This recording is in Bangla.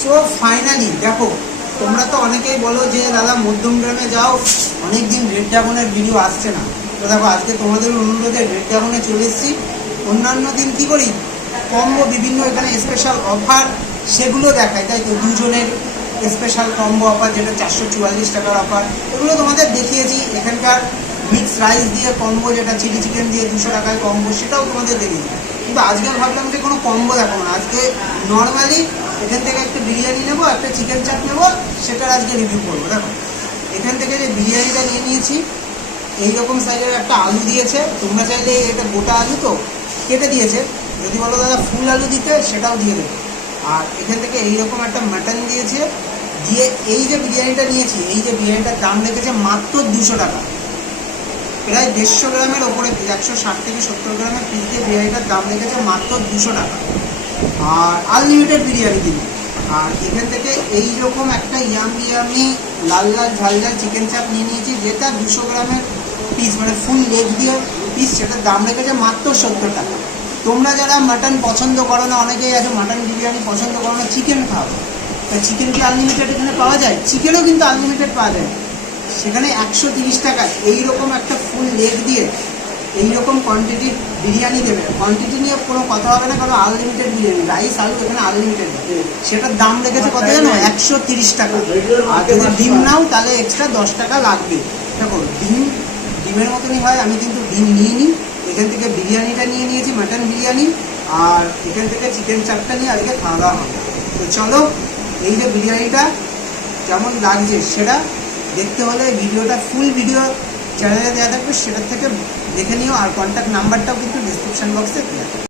সো ফাইনালি দেখো, তোমরা তো অনেকেই বলো যে দাদা মধ্যমগ্রামে যাও, অনেকদিন রেড ড্রাগনের ভিডিও আসছে না। তো দেখো আজকে তোমাদের অনুরোধে রেড ড্রাগনে চলে এসেছি। অন্যান্য দিন কী করি, কম্বো বিভিন্ন এখানে স্পেশাল অফার সেগুলো দেখায়, তাই তো দুজনের স্পেশাল কম্বো অফার যেটা 444 টাকার অফার, এগুলো তোমাদের দেখিয়েছি। এখানকার মিক্স রাইস দিয়ে কম্বো যেটা চিলি চিকেন দিয়ে 200 টাকায় কম্বো, সেটাও তোমাদের দেখিয়েছি। কিন্তু আজকে ভাবলাম যে কোনো কম্বো দেখো না, আজকে নর্মালি এখান থেকে একটা বিরিয়ানি নেবো, একটা চিকেন চাপ নেবো, সেটার আজকে রিভিউ করবো। দেখো এখান থেকে যে বিরিয়ানিটা নিয়ে নিয়েছি, এইরকম সাইজের একটা আলু দিয়েছে। তোমরা চাইলে এটা গোটা আলু তো কেটে দিয়েছে, যদি বলো দাদা ফুল আলু দিতে সেটাও দিয়ে দেবে। আর এখান থেকে এইরকম একটা মাটন দিয়েছে, দিয়ে এই যে বিরিয়ানিটা নিয়েছি, এই যে বিরিয়ানিটার দাম রেখেছে মাত্র 200 টাকা, প্রায় 150 গ্রামের ওপরে, 160 থেকে 70 গ্রামের পিস দিয়ে বিরিয়ানিটার দাম রেখেছে মাত্র 200 টাকা। আর আনলিমিটেড বিরিয়ানি দিন। আর এখান থেকে এইরকম একটা ইয়ামি লাল লাল ঝাল ঝাল চিকেন চাপ নিয়ে নিয়েছি, যেটা 200 গ্রামের পিস, মানে ফুল লেগ দিয়ে পিস, সেটার দাম রেখেছে মাত্র 70 টাকা। তোমরা যারা মাটন পছন্দ করো না, অনেকেই আছে মাটন বিরিয়ানি পছন্দ করো না, চিকেন খাও, তাই চিকেন কি আনলিমিটেড এখানে পাওয়া যায়? চিকেনও কিন্তু আনলিমিটেড পাওয়া যায়। সেখানে 130 টাকায় এইরকম একটা ফুল লেগ দিয়ে এইরকম কোয়ান্টিটির বিরিয়ানি দেবে। কোয়ান্টিটি নিয়ে কোনো কথা হবে না, কারণ আনলিমিটেড বিরিয়ানি, রাইস আলু এখানে আনলিমিটেড। সেটার দাম রেখেছে কত জানো? 130 টাকা। আর যদি ডিম নাও তাহলে এক্সট্রা 10 টাকা লাগবে। দেখো ডিমের মতনই হয়, আমি কিন্তু ডিম নিয়ে নিই। এখান থেকে বিরিয়ানিটা নিয়ে নিয়েছি, মাটন বিরিয়ানি, আর এখান থেকে চিকেন চাপটা নিয়ে আজকে খাওয়া দাওয়া হবে। তো চলো, এই যে বিরিয়ানিটা কেমন লাগছে সেটা দেখতে হলে ভিডিওটা ফুল ভিডিও চ্যানেলে দেওয়া থাকবে, সেটার থেকে দেখে নিও। আর কন্ট্যাক্ট নাম্বারটাও কিন্তু ডিসক্রিপশান বক্সে দেওয়া থাকবে।